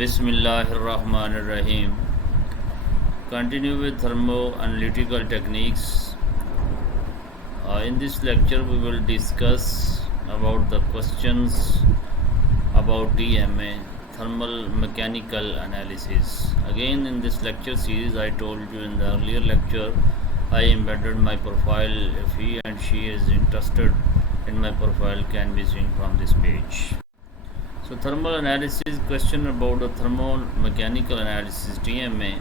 Bismillahirrahmanirrahim. Continue with thermoanalytical techniques. In this lecture, we will discuss about the questions about TMA, thermal mechanical analysis. Again, in this lecture series, I told you in the earlier lecture, I embedded my profile. If he and she is interested in my profile, can be seen from this page. So thermal analysis, question about the thermomechanical analysis TMA.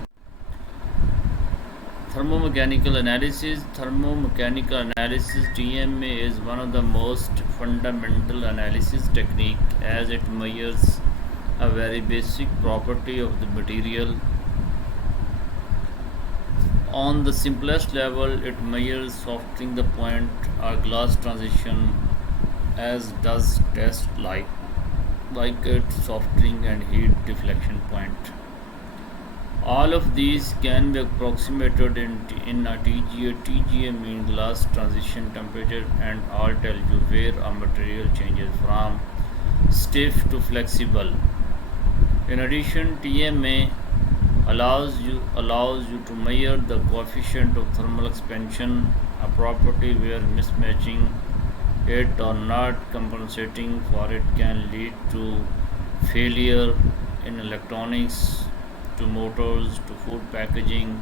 Thermomechanical analysis TMA is one of the most fundamental analysis technique as it measures a very basic property of the material. On the simplest level, it measures softening the point or glass transition, as does test like it, softening and heat deflection point. All of these can be approximated in a TGA. TGA means glass transition temperature, and all tell you where a material changes from stiff to flexible. In addition, TMA allows you to measure the coefficient of thermal expansion, a property where mismatching it or not compensating for it can lead to failure in electronics, to motors, to food packaging.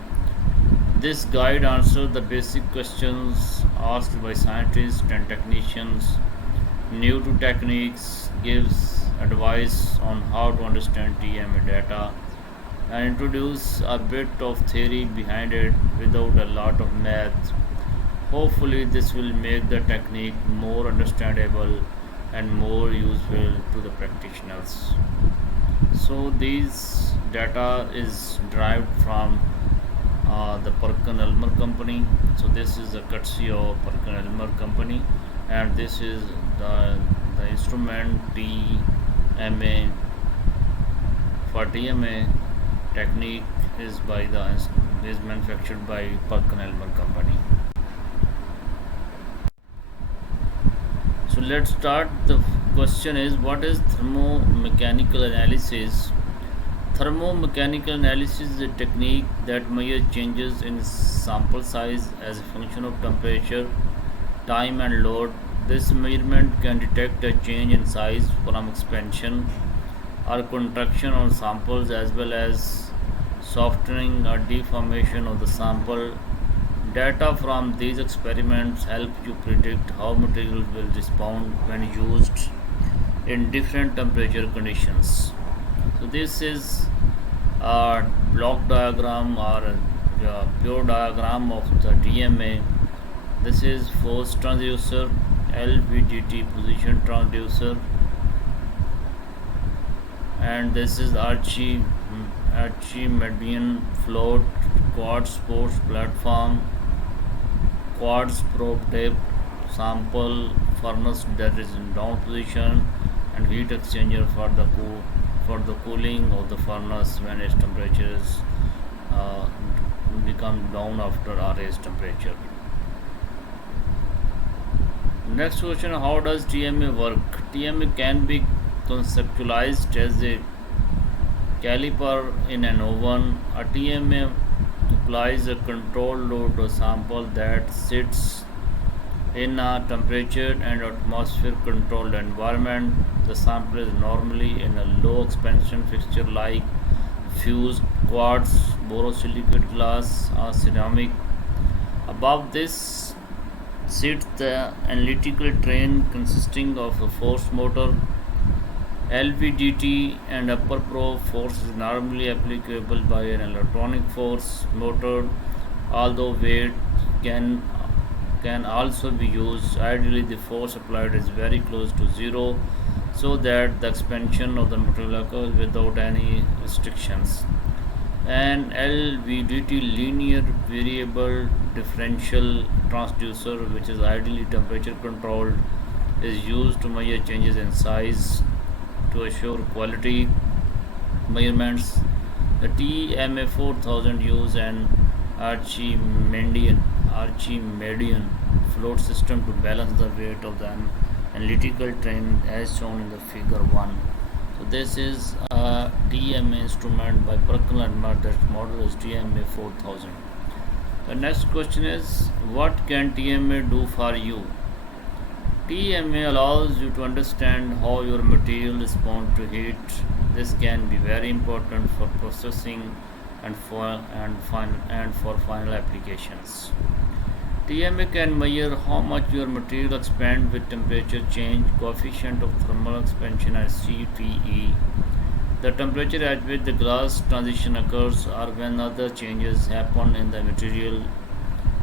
This guide answers the basic questions asked by scientists and technicians new to techniques, gives advice on how to understand TMA data, and introduce a bit of theory behind it without a lot of math. Hopefully, this will make the technique more understandable and more useful to the practitioners. So, these data is derived from the Perkin-Elmer company. So, this is a courtesy of Perkin-Elmer company, and this is the instrument TMA. For TMA technique is manufactured by Perkin-Elmer company. So let's start. The question is, what is thermomechanical analysis? Thermomechanical analysis is a technique that measures changes in sample size as a function of temperature, time and load. This measurement can detect a change in size from expansion or contraction on samples, as well as softening or deformation of the sample. Data from these experiments help you predict how materials will respond when used in different temperature conditions. So this is a block diagram or a pure diagram of the TMA. This is force transducer, LVDT position transducer, and this is Archimedean float, quartz sports platform, quartz probe tape, sample furnace that is in down position, and heat exchanger for the cooling of the furnace when its temperatures become down after raised temperature. Next question: how does TMA work? TMA can be conceptualized as a caliper in an oven. A TMA applies a control load to a sample that sits in a temperature and atmosphere controlled environment. The sample is normally in a low expansion fixture like fused quartz, borosilicate glass, or ceramic. Above this sits the analytical train consisting of a force motor, LVDT, and upper probe force is normally applicable by an electronic force motor, although weight can also be used. Ideally, the force applied is very close to zero so that the expansion of the material occurs without any restrictions. An LVDT, linear variable differential transducer, which is ideally temperature controlled, is used to measure changes in size to assure quality measurements. The TMA 4000 use an Archimedean float system to balance the weight of the analytical train as shown in the figure 1. So this is a TMA instrument by Perkin and Merck. That model is TMA 4000. The next question is, what can TMA do for you? TMA allows you to understand how your material responds to heat. This can be very important for processing and for final applications. TMA can measure how much your material expands with temperature change, coefficient of thermal expansion, and CTE. The temperature at which the glass transition occurs or when other changes happen in the material.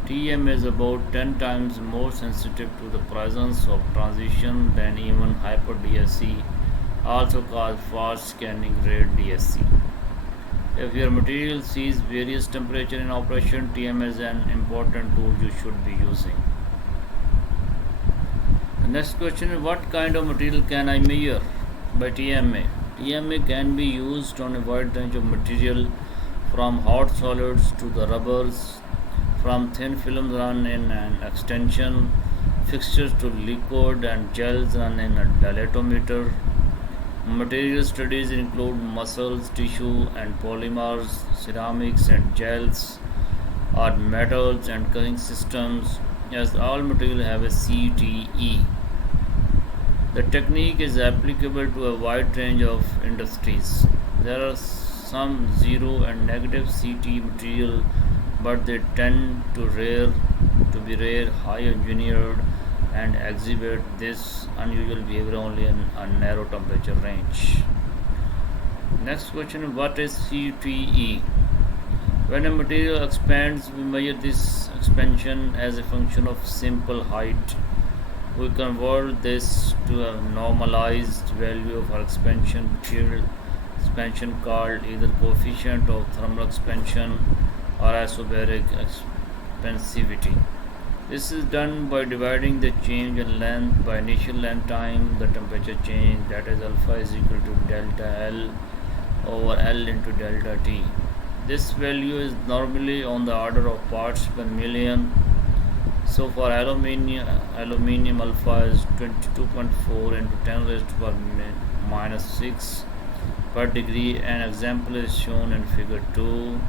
TM is about 10 times more sensitive to the presence of transition than even hyper DSC, also called fast scanning rate DSC. If your material sees various temperature in operation, TM is an important tool you should be using. The next question is, what kind of material can I measure by TMA? TMA can be used on a wide range of material from hot solids to the rubbers, from thin films run in an extension fixtures to liquid and gels run in a dilatometer. Material studies include muscles, tissue, and polymers, ceramics and gels, or metals and cutting systems, as all materials have a CTE. The technique is applicable to a wide range of industries. There are some zero and negative CTE material, but they tend to be rare, high engineered, and exhibit this unusual behavior only in a narrow temperature range. Next question, what is CTE? When a material expands, we measure this expansion as a function of simple height. We convert this to a normalized value of our expansion called either coefficient of thermal expansion or isobaric expansivity. This is done by dividing the change in length by initial length time the temperature change, that is alpha is equal to delta L over L into delta T. This value is normally on the order of parts per million. So for aluminium alpha is 22.4 into 10 raised to power minus 6 per degree. An example is shown in figure 2.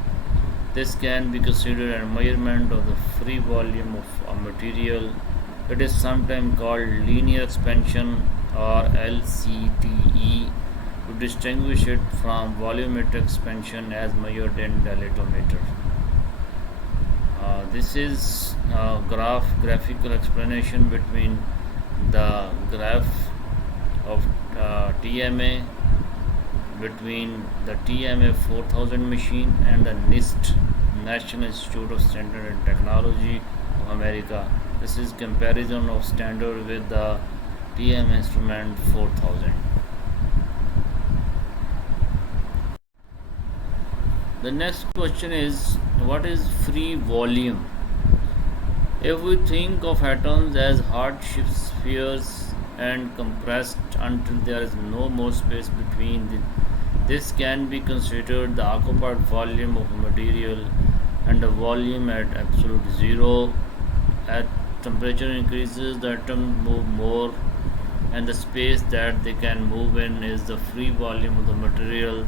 This can be considered a measurement of the free volume of a material. It is sometimes called linear expansion or LCTE to distinguish it from volumetric expansion as measured in dilatometer. This is a graphical explanation between the graph of TMA between the TMA 4000 machine and the NIST, National Institute of Standard and Technology of America. This is comparison of standard with the TMA instrument 4000. The next question is, what is free volume? If we think of atoms as hard spheres and compressed until there is no more space between this can be considered the occupied volume of a material, and the volume at absolute zero. As temperature increases, the atoms move more, and the space that they can move in is the free volume of the material.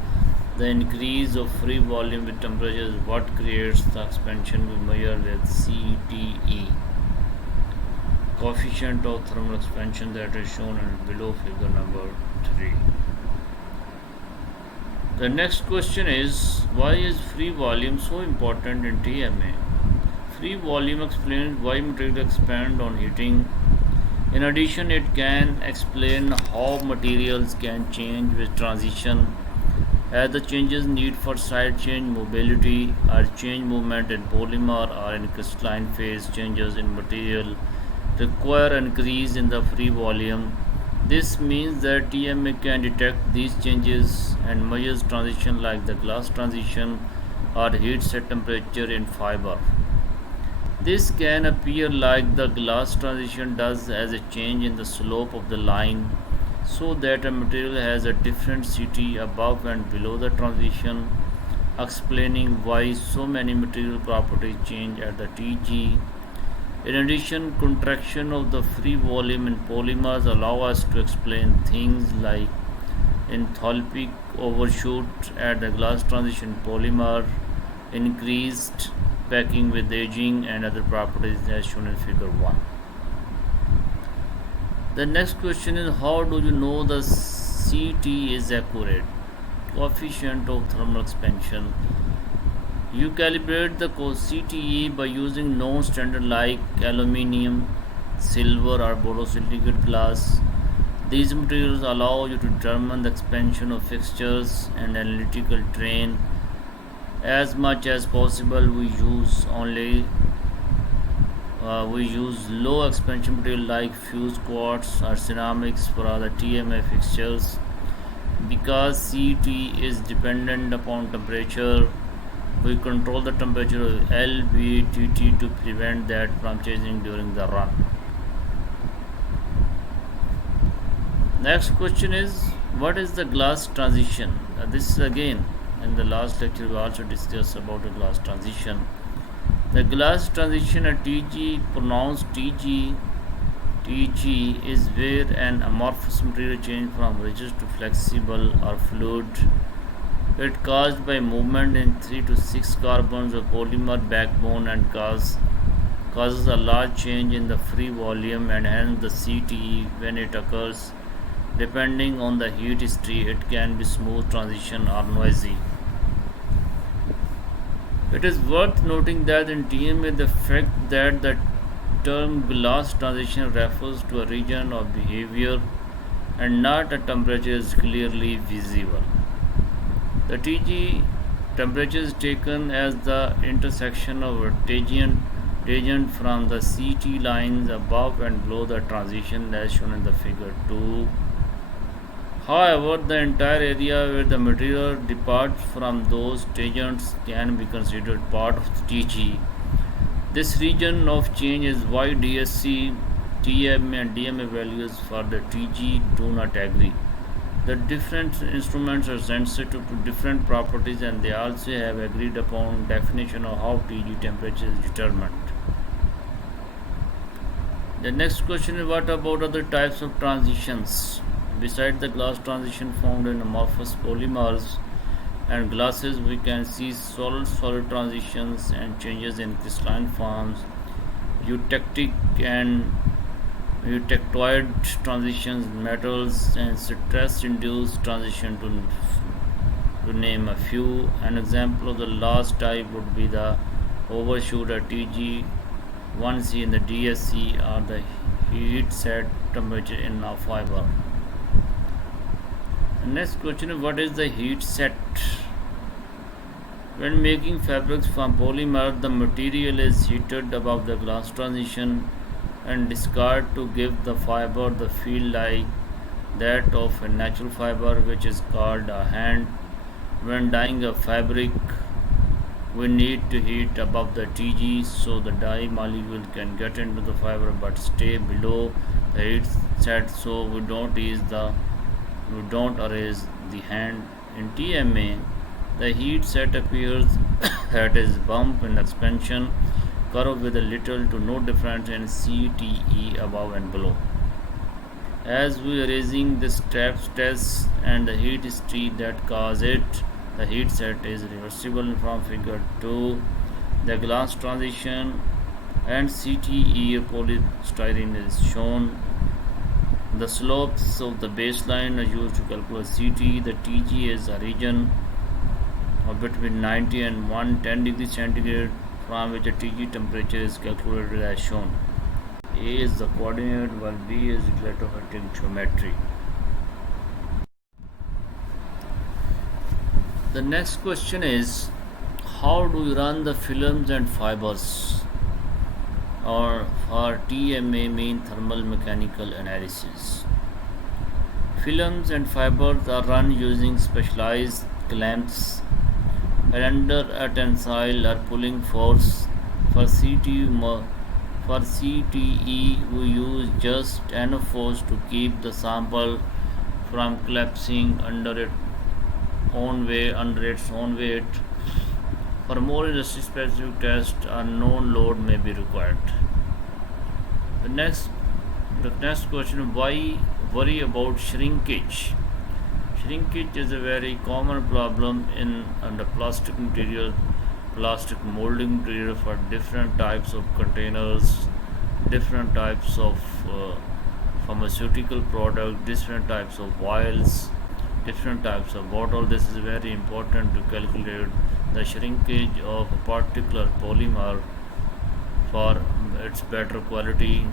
The increase of free volume with temperature is what creates the expansion we measure with CTE, coefficient of thermal expansion, that is shown in below figure number 3. The next question is, why is free volume so important in TMA? Free volume explains why material expand on heating. In addition, it can explain how materials can change with transition, as the changes need for side change mobility or change movement in polymer or in crystalline phase changes in material require an increase in the free volume. This means that TMA can detect these changes and measures transition like the glass transition or heat set temperature in fiber. This can appear like the glass transition does as a change in the slope of the line, so that a material has a different CT above and below the transition, explaining why so many material properties change at the TG. In addition, contraction of the free volume in polymers allow us to explain things like enthalpic overshoot at the glass transition polymer, increased packing with aging, and other properties as shown in figure 1. The next question is, how do you know the CT is accurate? Coefficient of thermal expansion. You calibrate the CTE by using known standard like aluminium, silver, or borosilicate glass. These materials allow you to determine the expansion of fixtures and analytical terrain. As much as possible, we use low expansion material like fused quartz or ceramics for other TMA fixtures. Because CT is dependent upon temperature, we control the temperature of LVTT to prevent that from changing during the run. Next question is, what is the glass transition? This is again in the last lecture we also discussed about the glass transition. The glass transition at TG, pronounced TG, is where an amorphous material changes from rigid to flexible or fluid. It caused by movement in 3 to 6 carbons of polymer backbone and causes a large change in the free volume, and hence the CTE. When it occurs, depending on the heat history, it can be smooth transition or noisy. It is worth noting that in TMA, the fact that the term glass transition refers to a region of behavior and not a temperature is clearly visible. The TG temperature is taken as the intersection of a tangent from the CT lines above and below the transition as shown in the figure 2. However, the entire area where the material departs from those tangents can be considered part of the TG. This region of change is why DSC, TMA and DMA values for the TG do not agree. The different instruments are sensitive to different properties, and they also have agreed upon definition of how TG temperature is determined. The next question is, what about other types of transitions? Besides the glass transition found in amorphous polymers and glasses, we can see solid-solid transitions and changes in crystalline forms, eutectic and eutectoid transitions, metals, and stress-induced transition to name a few. An example of the last type would be the overshoot at TG1C in the DSC, or the heat set temperature in a fiber. The next question is, what is the heat set? When making fabrics from polymer, the material is heated above the glass transition and discarded to give the fiber the feel like that of a natural fiber, which is called a hand. When dyeing a fabric, we need to heat above the TG so the dye molecule can get into the fiber but stay below the heat set so we don't erase the hand. In TMA, the heat set appears at its bump in expansion curve with a little to no difference in CTE above and below. As we are raising the stress and the heat history that cause it, the heat set is reversible from figure 2. The glass transition and CTE polystyrene is shown. The slopes of the baseline are used to calculate CT. The TG is a region of between 90 and 110 degrees centigrade from which the TG temperature is calculated as shown. A is the coordinate while B is electrostatic geometry. The next question is, how do you run the films and fibers, or for TMA mean thermal mechanical analysis? Films and fibers are run using specialized clamps and under a tensile or pulling force. For CTE, we use just enough force to keep the sample from collapsing under its own weight. For more industry-specific tests, a known load may be required. The next question: why worry about shrinkage? Shrinkage is a very common problem in the plastic material, plastic molding material for different types of containers, different types of pharmaceutical product, different types of vials, different types of bottle. This is very important to calculate the shrinkage of a particular polymer for its better quality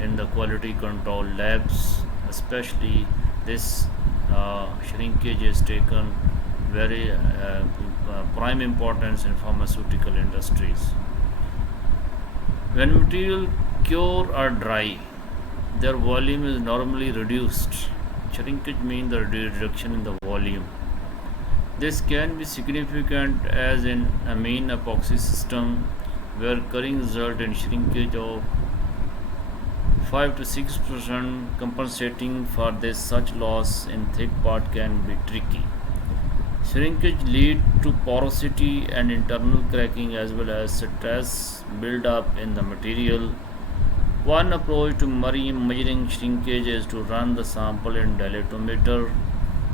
in the quality control labs. Especially this shrinkage is taken very prime importance in pharmaceutical industries. When material cure or dry, their volume is normally reduced. Shrinkage means the reduction in the volume. This can be significant as in amine epoxy system, where current result in shrinkage of 5 to 6%. Compensating for this such loss in thick part can be tricky. Shrinkage lead to porosity and internal cracking as well as stress build-up in the material. One approach to measuring shrinkage is to run the sample in dilatometer,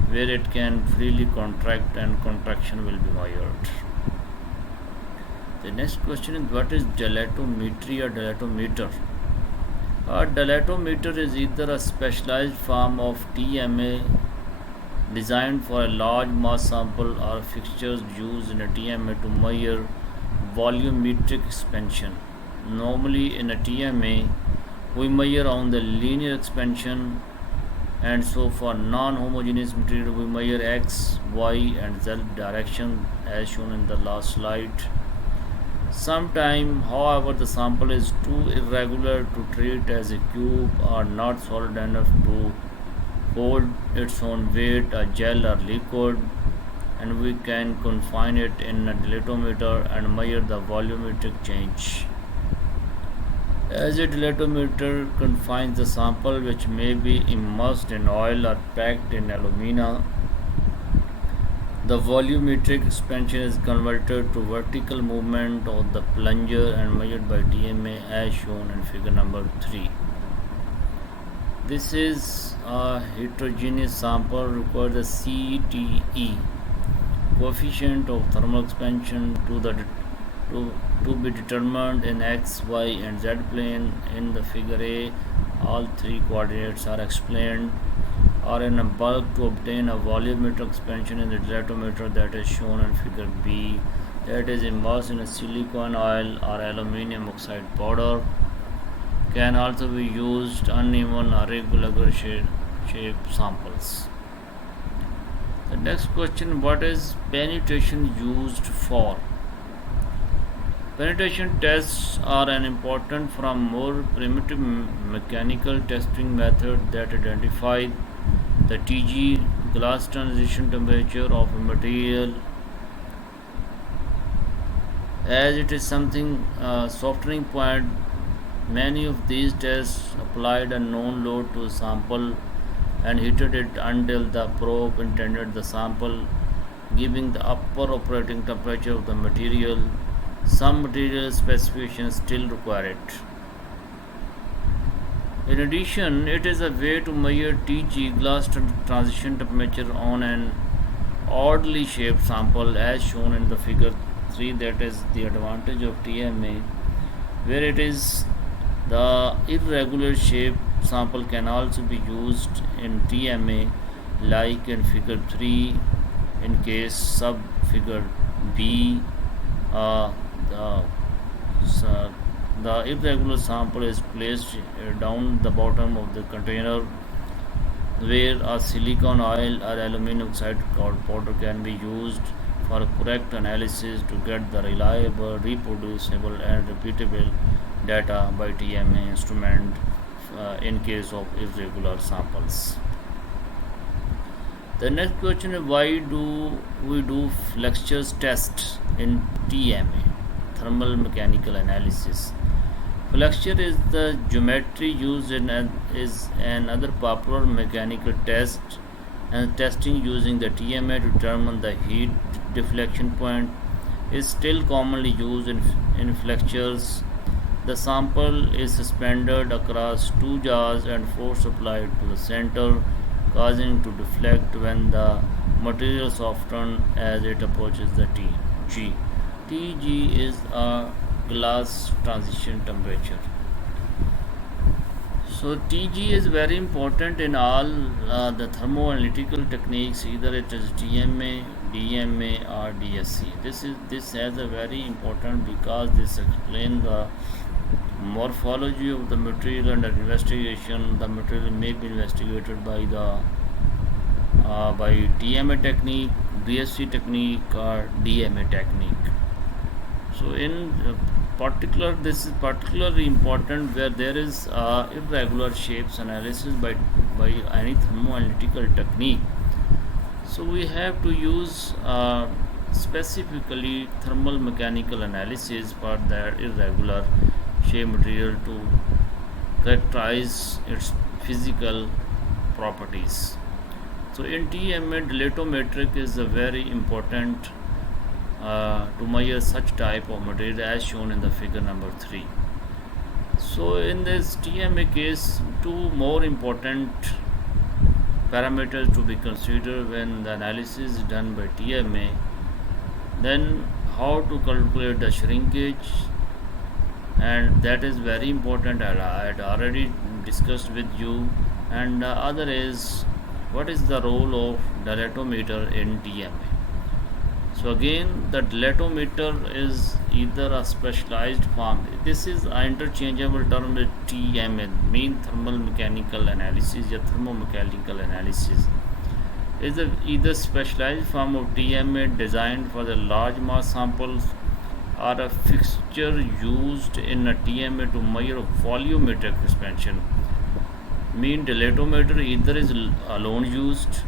where it can freely contract and contraction will be measured. The next question is, what is dilatometry or dilatometer? A dilatometer is either a specialized form of TMA designed for a large mass sample or fixtures used in a TMA to measure volumetric expansion. Normally in a TMA, we measure on the linear expansion, and so for non-homogeneous material we measure x, y and z direction as shown in the last slide. Sometimes, however, the sample is too irregular to treat as a cube or not solid enough to hold its own weight, a gel or liquid, and we can confine it in a dilatometer and measure the volumetric change. As a dilatometer confines the sample, which may be immersed in oil or packed in alumina, the volumetric expansion is converted to vertical movement of the plunger and measured by TMA as shown in figure number 3. This is a heterogeneous sample, requires a CTE, coefficient of thermal expansion to be determined in x, y and z plane. In the figure A, all three coordinates are explained, or in a bulk to obtain a volumetric expansion in the dilatometer that is shown in figure B, that is immersed in a silicone oil or aluminum oxide powder. Can also be used uneven or regular shape samples. The next question, what is penetration used for? Penetration tests are an important from more primitive mechanical testing method that identify the TG glass transition temperature of a material, as it is something softening point. Many of these tests applied a known load to a sample and heated it until the probe intended the sample, giving the upper operating temperature of the material. Some material specifications still require it. In addition, it is a way to measure TG glass transition temperature on an oddly shaped sample as shown in the figure 3. That is the advantage of TMA, where it is the irregular shape sample can also be used in TMA, like in figure 3 in case sub figure B. The irregular sample is placed down the bottom of the container, where a silicone oil or aluminum oxide powder can be used for correct analysis to get the reliable, reproducible and repeatable data by TMA instrument in case of irregular samples. The next question is, why do we do Flexner's test in TMA, thermal mechanical analysis? Flexure is the geometry used in is another popular mechanical test, and testing using the TMA to determine the heat deflection point is still commonly used in flexures. The sample is suspended across two jars and force applied to the center, causing to deflect when the material softens as it approaches the G. Tg is a glass transition temperature. So TG is very important in all the thermoanalytical techniques. Either it is TMA, DMA, or DSC. This has a very important because this explains the morphology of the material under investigation. The material may be investigated by TMA technique, DSC technique, or DMA technique. So in particular, this is particularly important where there is irregular shapes analysis by any thermoanalytical technique. So we have to use specifically thermal mechanical analysis for that irregular shape material to characterize its physical properties. So in TMA, dilatometric is a very important to measure such type of material as shown in the figure number 3. So in this TMA case, two more important parameters to be considered when the analysis is done by TMA. Then how to calculate the shrinkage, and that is very important. I had already discussed with you. And the other is what is the role of dilatometer in TMA. So again, the dilatometer is either a specialized form. This is an interchangeable term with TMA, mean thermal mechanical analysis or thermomechanical analysis. Is either specialized form of TMA designed for the large mass samples or a fixture used in a TMA to measure volumetric expansion. Mean dilatometer either is alone used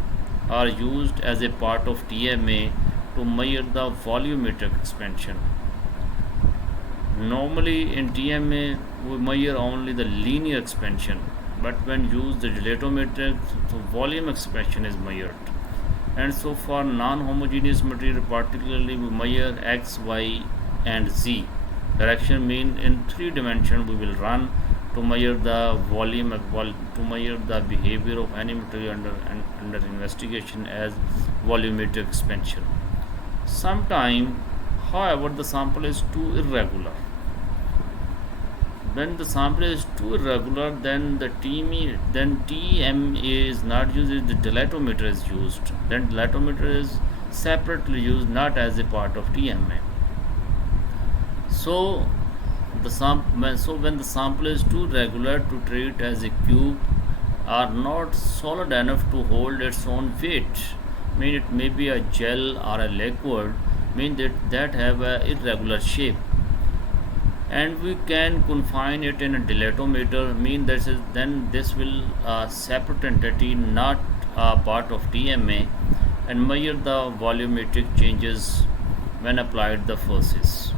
or used as a part of TMA to measure the volumetric expansion. Normally in TMA we measure only the linear expansion, but when used the dilatometer, so volume expansion is measured. And so for non-homogeneous material particularly we measure X, Y and Z direction. Mean in 3 dimensions we will run to measure the volume, to measure the behavior of any material under investigation as volumetric expansion. Sometime, however, the sample is too irregular. When the sample is too irregular, then the TMA is not used. The dilatometer is used. Then dilatometer is separately used, not as a part of TMA. So when the sample is too regular to treat as a cube or not solid enough to hold its own weight, mean it may be a gel or a liquid, mean that have a irregular shape, and we can confine it in a dilatometer, mean then this will separate entity, not a part of TMA, and measure the volumetric changes when applied the forces.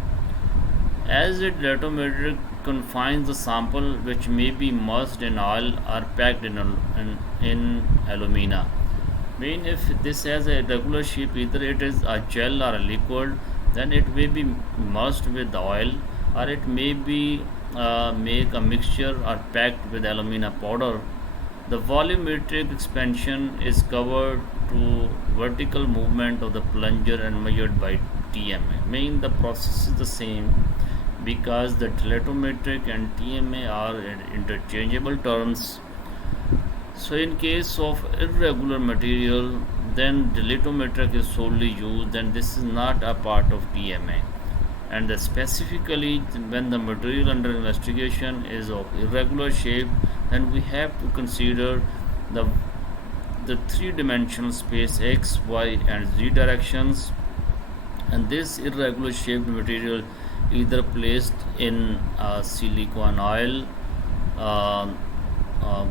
As a dilatometer confines the sample, which may be immersed in oil or packed in alumina. Mean if this has a regular shape, either it is a gel or a liquid, then it may be immersed with oil, or it may be make a mixture or packed with alumina powder. The volumetric expansion is covered to vertical movement of the plunger and measured by TMA. Mean the process is the same because the dilatometric and TMA are interchangeable terms. So in case of irregular material, then dilatometric is solely used, then this is not a part of TMA. And specifically when the material under investigation is of irregular shape, then we have to consider the 3-dimensional space X, Y and Z directions, and this irregular shaped material either placed in silicone oil uh, uh,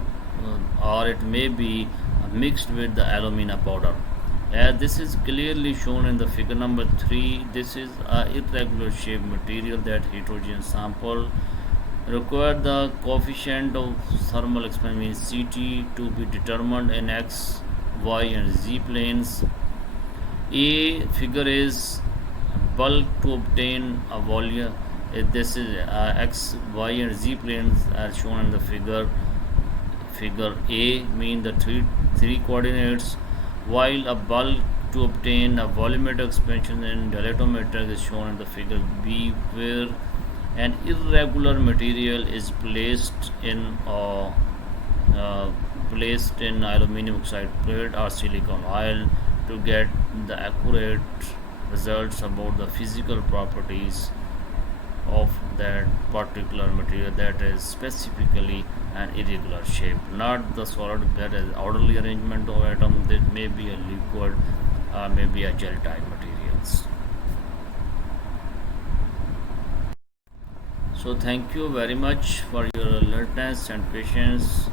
or it may be mixed with the alumina powder. As this is clearly shown in the figure number 3, this is a irregular shaped material that heterogeneous sample require the coefficient of thermal expansion Ct to be determined in X, Y and Z planes. A figure is bulk to obtain a volume. This is X, Y and Z planes are shown in the figure A, mean the three 3 coordinates, while a bulk to obtain a volumetric expansion in dilatometer is shown in the figure B, where an irregular material is uh, placed in aluminum oxide plate or silicon oil to get the accurate results about the physical properties of that particular material, that is specifically an irregular shape, not the solid, that is orderly arrangement of atom, that may be a liquid, maybe a gel type materials. So thank you very much for your alertness and patience.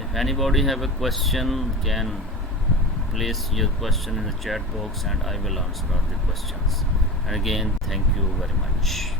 If anybody have a question, can place your question in the chat box and I will answer all the questions. And again, thank you very much.